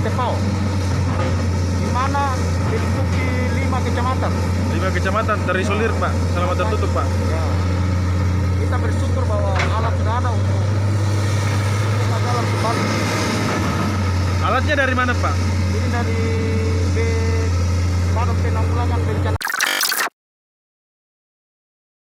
Tepau, di mana meliputi 5 kecamatan. 5 kecamatan terisolir Pak, selama tertutup Pak. Ya. Kita bersyukur bahwa alat sudah ada untuk kita jalan kembali. Alatnya dari mana Pak? Ini dari